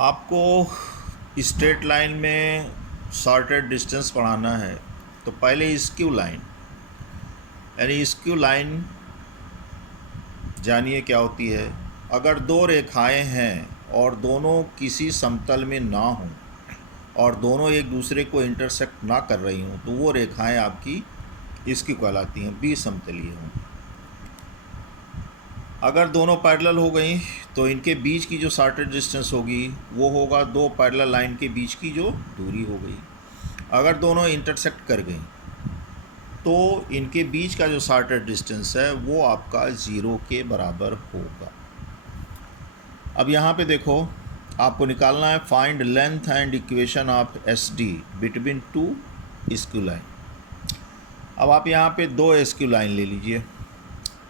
आपको straight line में shorted distance पढ़ाना है तो पहले स्क्यू लाइन यानी स्क्यू लाइन जानिए क्या होती है। अगर दो रेखाएं हैं और दोनों किसी समतल में ना हों और दोनों एक दूसरे को इंटरसेक्ट ना कर रही हों तो वो रेखाएं आपकी स्क्यू कहलाती हैं, समतलीय हों। अगर दोनों पैरेलल हो गई तो इनके बीच की जो शॉर्टेड डिस्टेंस होगी वो होगा दो पैरेलल लाइन के बीच की जो दूरी हो गई। अगर दोनों इंटरसेक्ट कर गई तो इनके बीच का जो शॉर्टेड डिस्टेंस है वो आपका 0 के बराबर होगा। अब यहाँ पे देखो, आपको निकालना है find length and equation of SD between two skew line. अब आप यहाँ पे दो स्क्यू लाइन ले लीजिए,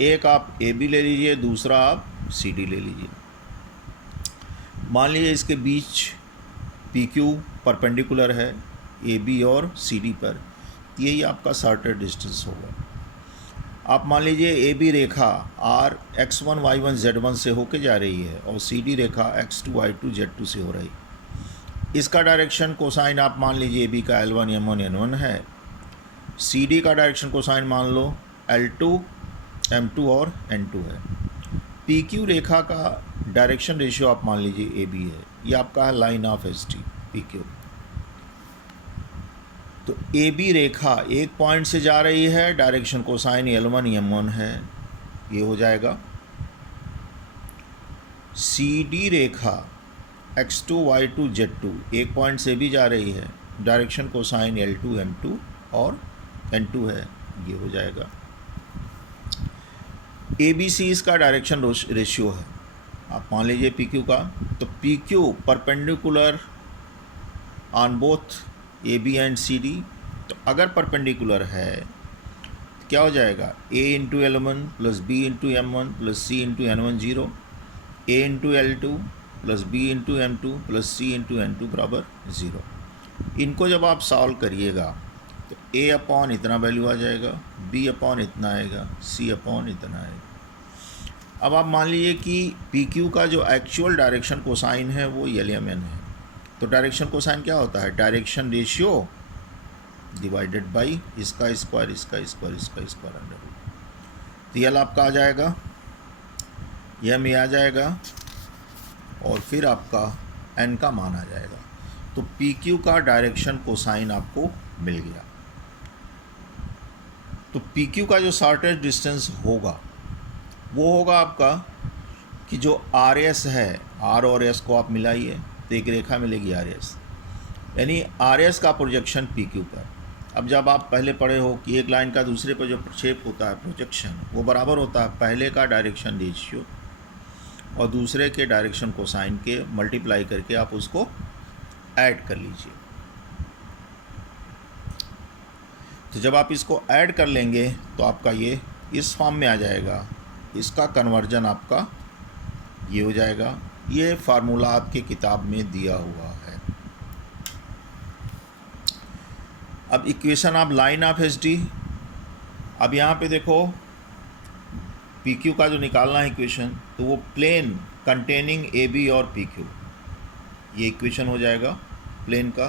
एक आप AB ले लीजिए, दूसरा आप CD ले लीजिए। मान लीजिए इसके बीच PQ परपेंडिकुलर है AB और CD पर, यही आपका शॉर्टेड डिस्टेंस होगा। आप मान लीजिए AB रेखा R X1 Y1 Z1 से होके जा रही है और CD रेखा X2 Y2 Z2 से हो रही। इसका डायरेक्शन कोसाइन आप मान लीजिए AB का L1 M1 N1 है, CD का डायरेक्शन कोसाइन मान लो L2 M2 और N2 है। PQ रेखा का डायरेक्शन रेशियो आप मान लीजिए AB है, ये आपका है लाइन ऑफ SD PQ। तो AB रेखा एक पॉइंट से जा रही है, डायरेक्शन कोसाइन L1 M1 है, ये हो जाएगा। CD रेखा X2 Y2 Z2 एक पॉइंट से भी जा रही है, डायरेक्शन कोसाइन L2 M2 और N2 है, ये हो जाएगा। ABC इसका डायरेक्शन रेशियो है, आप मान लीजिए PQ का, तो PQ perpendicular on both AB and CD। तो अगर परपेंडिकुलर है तो क्या हो जाएगा, A into L1 plus B into M1 plus C into N1 0, A into L2 plus B into M2 plus C into N2 बराबर 0। इनको जब आप सॉल्व करिएगा तो A अपॉन इतना वैल्यू आ जाएगा, B अपॉन इतना आएगा, C अपॉन इतना आएगा। अब आप मान लीजिए कि PQ का जो एक्चुअल डायरेक्शन कोसाइन है वो LMN है। तो डायरेक्शन कोसाइन क्या होता है, डायरेक्शन रेशियो डिवाइडेड बाई इसका स्क्वायर इसका स्क्वायर इसका स्क्वायर अंडर रूट। तो यल आपका आ जाएगा, यम ये आ जाएगा और फिर आपका n का मान आ जाएगा। तो PQ का डायरेक्शन कोसाइन आपको मिल गया। तो PQ का जो शॉर्टेज डिस्टेंस होगा वो होगा आपका कि जो RS है, R और S को आप मिलाइए तो एक रेखा मिलेगी RS, यानी RS का प्रोजेक्शन PQ पर। अब जब आप पहले पढ़े हो कि एक लाइन का दूसरे पर जो प्रक्षेप होता है प्रोजेक्शन, वो बराबर होता है पहले का डायरेक्शन रेशियो और दूसरे के डायरेक्शन कोसाइन के मल्टीप्लाई करके आप उसको ऐड कर लीजिए। तो जब आप इसको ऐड कर लेंगे तो आपका ये इस फॉर्म में आ जाएगा, इसका कन्वर्जन आपका ये हो जाएगा। ये फार्मूला आपके किताब में दिया हुआ है। अब equation of line of SD, अब यहाँ पे देखो PQ का जो निकालना है इक्वेशन, तो वो प्लेन कंटेनिंग AB और PQ, ये इक्वेशन हो जाएगा प्लेन का।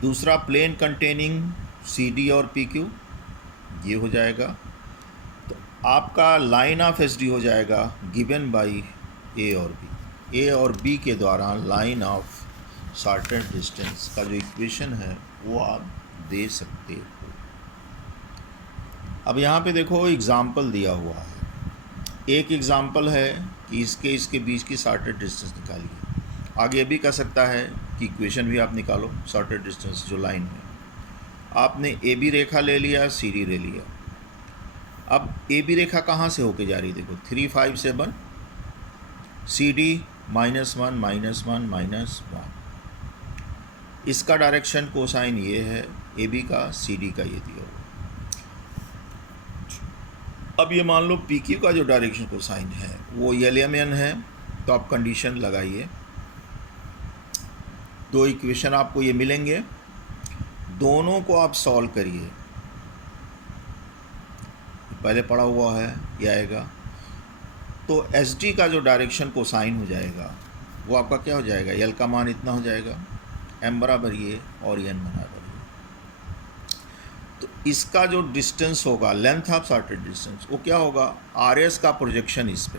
दूसरा प्लेन कंटेनिंग CD और PQ, ये हो जाएगा। तो आपका लाइन ऑफ SD हो जाएगा गिवन बाई A और B। A और B के द्वारा लाइन ऑफ शॉर्टेड डिस्टेंस का जो इक्वेशन है वो आप दे सकते हो। अब यहाँ पे देखो एग्ज़ाम्पल दिया हुआ है। एक एग्ज़ाम्पल है कि इसके बीच की शॉर्टेड डिस्टेंस निकालिए। आगे भी कर सकता है कि इक्वेशन भी आप निकालो शॉर्टेड डिस्टेंस जो लाइन है। आपने AB रेखा ले लिया, CD ले लिया। अब AB रेखा कहाँ से होके जा रही है, देखो 3 5 7, CD -1 -1 -1। इसका डायरेक्शन कोसाइन ये है AB का, CD का ये दिया हुआ। अब ये मान लो PQ का जो डायरेक्शन कोसाइन है वो LMN है, तो आप कंडीशन लगाइए। दो इक्वेशन आपको ये मिलेंगे, दोनों को आप सॉल्व करिए। पहले पढ़ा हुआ है ये आएगा। तो SD का जो डायरेक्शन कोसाइन हो जाएगा वो आपका क्या हो जाएगा, यल का मान इतना हो जाएगा, m बराबर ये और n बराबर ये। तो इसका जो डिस्टेंस होगा, लेंथ ऑफ सॉर्टेड डिस्टेंस, वो क्या होगा, RS का प्रोजेक्शन इस पे।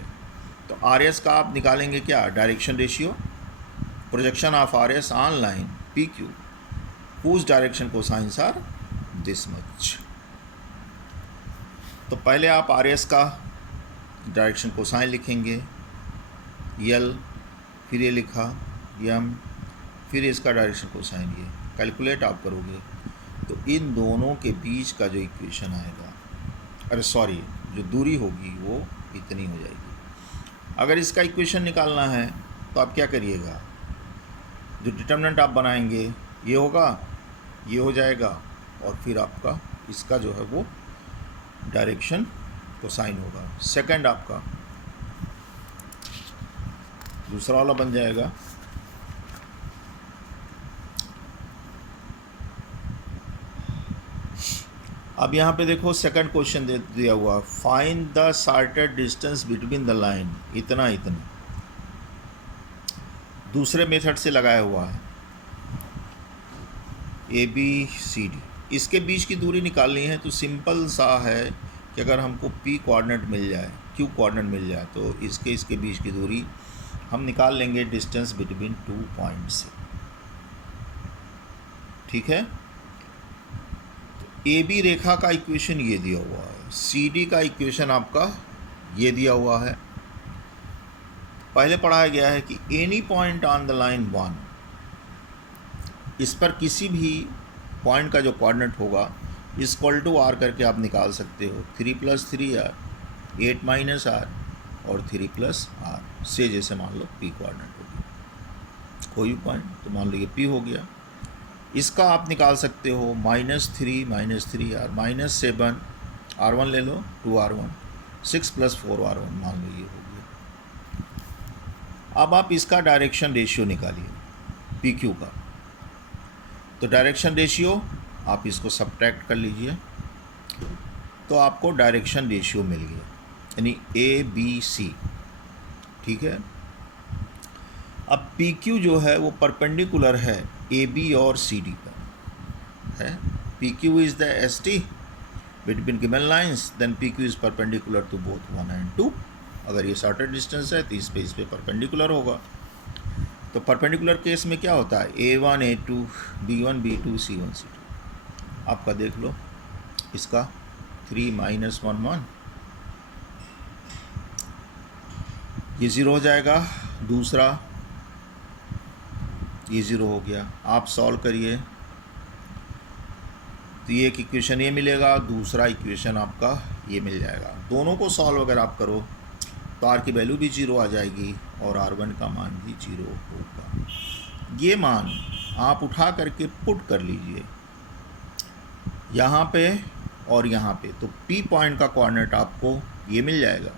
तो RS का आप निकालेंगे क्या, direction ratio, projection of RS on line PQ whose direction cosines are this much. तो पहले आप RS का डायरेक्शन कोसाइन लिखेंगे, L, फिर ये लिखा M, फिर इसका डायरेक्शन कोसाइन, ये कैलकुलेट आप करोगे तो इन दोनों के बीच का जो इक्वेशन आएगा, अरे सॉरी, जो दूरी होगी वो इतनी हो जाएगी। अगर इसका इक्वेशन निकालना है तो आप क्या करिएगा, जो डिटर्मिनेंट आप बनाएंगे ये होगा, ये हो जाएगा, और फिर आपका इसका जो है वो डायरेक्शन कोसाइन होगा। सेकंड आपका दूसरा वाला बन जाएगा, अब यहाँ पे देखो सेकंड क्वेश्चन दे दिया हुआ, find the sorted distance between the line, इतना इतना दूसरे मेथड से लगाया हुआ है, ABCD, इसके बीच की दूरी निकालनी है। तो सिंपल सा है कि अगर हमको P कोऑर्डिनेट मिल जाए, Q कोऑर्डिनेट मिल जाए, तो इसके बीच की दूरी हम निकाल लेंगे डिस्टेंस बिटवीन 2 पॉइंट से, ठीक है। AB रेखा का इक्वेशन ये दिया हुआ है, CD का इक्वेशन आपका ये दिया हुआ है। पहले पढ़ाया गया है कि any point on the line 1, इस पर किसी भी पॉइंट का जो कोऑर्डिनेट होगा इक्वल टू R करके आप निकाल सकते हो, 3 + 3R, 8 - R और 3 + R से, जैसे मान लो P कोऑर्डिनेट होगी कोई भी पॉइंट, तो मान लो ये P हो गया। इसका आप निकाल सकते हो -3 - 3R -7 R1 ले लो, 2R1, 6 + 4R1 मान लो ये हो गया। अब आप इसका डायरेक्शन रेशियो निकालिए PQ का, तो डायरेक्शन रेशियो आप इसको सब्ट्रैक्ट कर लीजिए, तो आपको डायरेक्शन रेशियो मिल गया, यानी ABC, ठीक है। अब PQ जो है वो परपेंडिकुलर है AB और CD पर है। PQ is the ST between given lines, then PQ is perpendicular to both 1 and 2। अगर ये शॉर्टेड डिस्टेंस है तो इस पे परपेंडिकुलर होगा। तो परपेंडिकुलर केस में क्या होता है, A1 A2 B1 B2 C1 C2। आपका देख लो इसका 3 - 1 1, ये 0 हो जाएगा, दूसरा ये 0 हो गया। आप सॉल्व करिए तो ये एक इक्वेशन ये मिलेगा, दूसरा इक्वेशन आपका ये मिल जाएगा। दोनों को सॉल्व अगर आप करो तो R की वैल्यू भी 0 आ जाएगी और R1 का मान भी 0 होगा। ये मान आप उठा करके पुट कर लीजिए यहाँ पे और यहाँ पे, तो P पॉइंट का कोऑर्डिनेट आपको ये मिल जाएगा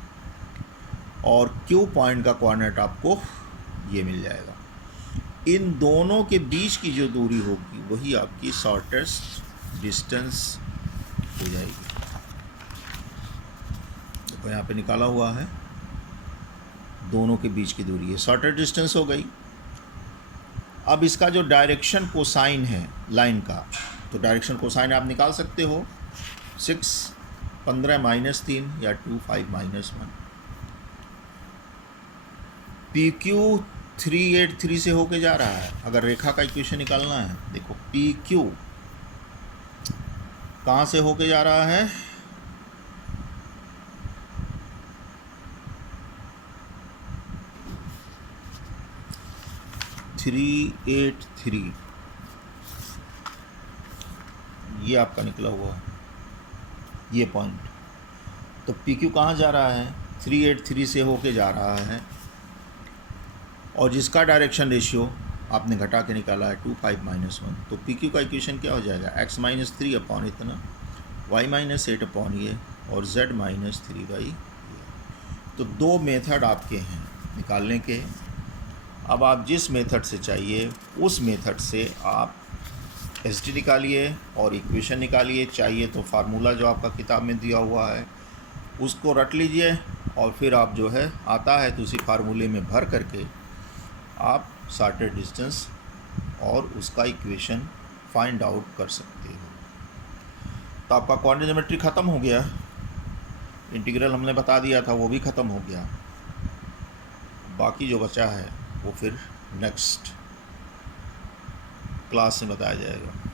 और Q पॉइंट का कोऑर्डिनेट आपको ये मिल जाएगा। इन दोनों के बीच की जो दूरी होगी वही आपकी शॉर्टेस्ट डिस्टेंस हो जाएगी। देखो यहाँ पे निकाला हुआ है, दोनों के बीच की दूरी है, शॉर्टेस्ट डिस्टेंस हो गई। अब इसका जो डायरेक्शन कोसाइन है लाइन का, तो डायरेक्शन कोसाइन आप निकाल सकते हो, 6 15 -3 या 2 5 -1। PQ 383 से होके जा रहा है। अगर रेखा का इक्वेशन निकालना है, देखो PQ कहाँ से होके जा रहा है, (383) ये आपका निकला हुआ है ये पॉइंट। तो PQ कहाँ जा रहा है, 383 से होके जा रहा है, और जिसका डायरेक्शन रेशियो आपने घटा के निकाला है 2 5 -1। तो PQ का इक्वेशन क्या हो जाएगा, x - 3 अपॉन इतना, y - 8 अपॉन ये, और z - 3/ये। तो दो मेथड आपके हैं निकालने के। अब आप जिस मेथड से चाहिए उस मेथड से आप ST निकालिए और इक्वेशन निकालिए। चाहिए तो फार्मूला जो आपका किताब में दिया हुआ है उसको रट लीजिए, और फिर आप जो है आता है तो उसी फार्मूले में भर करके आप सॉर्टेड डिस्टेंस और उसका इक्वेशन फाइंड आउट कर सकते हो। तो आपका कोऑर्डिनेट ज्योमेट्री ख़त्म हो गया, इंटीग्रल हमने बता दिया था वो भी ख़त्म हो गया। बाकी जो बचा है वो फिर नेक्स्ट क्लास में बताया जाएगा।